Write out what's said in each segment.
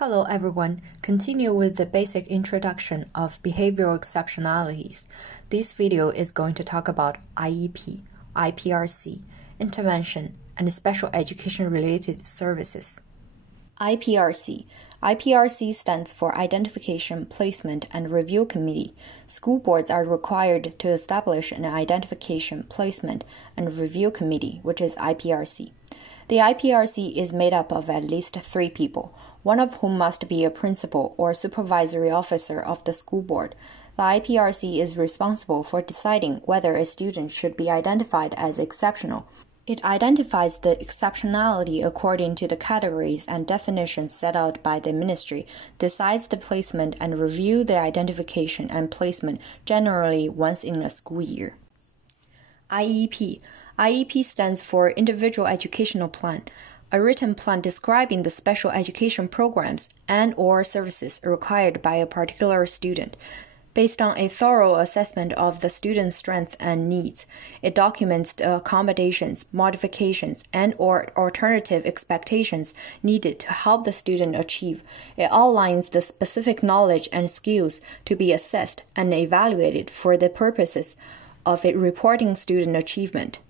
Hello everyone, continue with the basic introduction of behavioral exceptionalities. This video is going to talk about IEP, IPRC, intervention, and special education related services. IPRC. IPRC stands for Identification, Placement, and Review Committee. School boards are required to establish an Identification, Placement, and Review Committee, which is IPRC. The IPRC is made up of at least 3 people, one of whom must be a principal or supervisory officer of the school board. The IPRC is responsible for deciding whether a student should be identified as exceptional. It identifies the exceptionality according to the categories and definitions set out by the ministry, decides the placement, and review the identification and placement generally once in a school year. IEP. IEP stands for Individual Educational Plan, a written plan describing the special education programs and/or services required by a particular student. Based on a thorough assessment of the student's strengths and needs, it documents the accommodations, modifications, and/or alternative expectations needed to help the student achieve. It outlines the specific knowledge and skills to be assessed and evaluated for the purposes of reporting student achievement.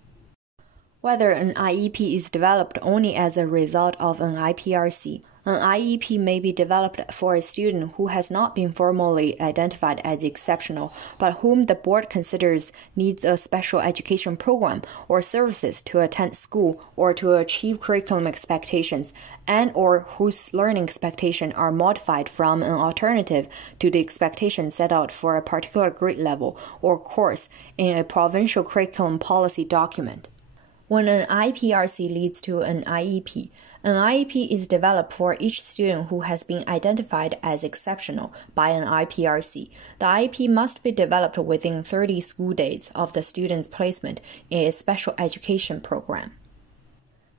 Whether an IEP is developed only as a result of an IPRC, an IEP may be developed for a student who has not been formally identified as exceptional, but whom the board considers needs a special education program or services to attend school or to achieve curriculum expectations, and/or whose learning expectations are modified from an alternative to the expectations set out for a particular grade level or course in a provincial curriculum policy document. When an IPRC leads to an IEP is developed for each student who has been identified as exceptional by an IPRC. The IEP must be developed within 30 school days of the student's placement in a special education program.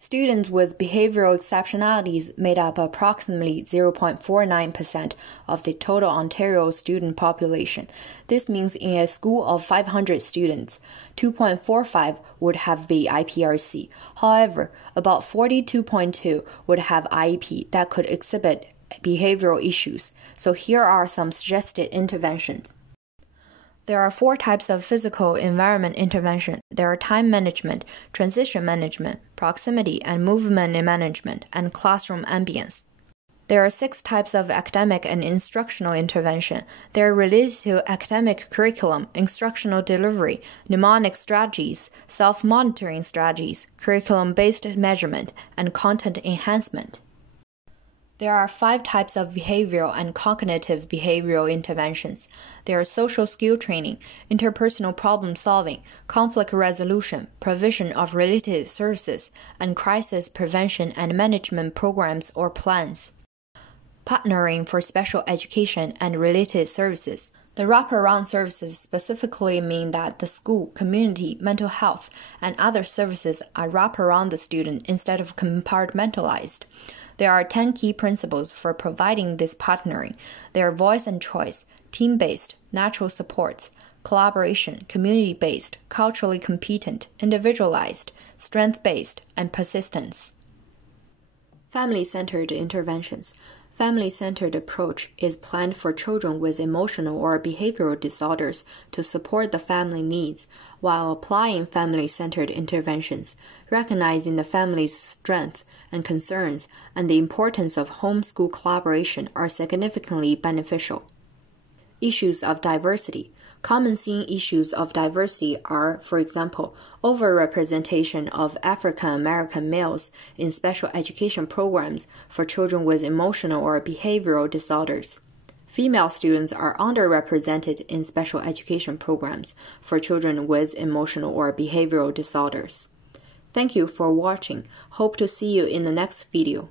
Students with behavioral exceptionalities made up approximately 0.49% of the total Ontario student population. This means in a school of 500 students, 2.45 would have the IPRC. However, about 42.2 would have IEP that could exhibit behavioral issues. So here are some suggested interventions. There are 4 types of physical environment intervention. There are time management, transition management, proximity and movement management, and classroom ambience. There are 6 types of academic and instructional intervention. They are related to academic curriculum, instructional delivery, mnemonic strategies, self-monitoring strategies, curriculum-based measurement, and content enhancement. There are 5 types of behavioral and cognitive behavioral interventions. They are social skill training, interpersonal problem solving, conflict resolution, provision of related services, and crisis prevention and management programs or plans. Partnering for special education and related services. The wraparound services specifically mean that the school, community, mental health, and other services are wrapped around the student instead of compartmentalized. There are 10 key principles for providing this partnering. They are voice and choice, team-based, natural supports, collaboration, community-based, culturally competent, individualized, strength-based, and persistence. Family-centered interventions. Family-centered approach is planned for children with emotional or behavioral disorders to support the family needs, while applying family-centered interventions, recognizing the family's strengths and concerns and the importance of home-school collaboration are significantly beneficial. Issues of diversity. Common seen issues of diversity are, for example, overrepresentation of African American males in special education programs for children with emotional or behavioral disorders. Female students are underrepresented in special education programs for children with emotional or behavioral disorders. Thank you for watching. Hope to see you in the next video.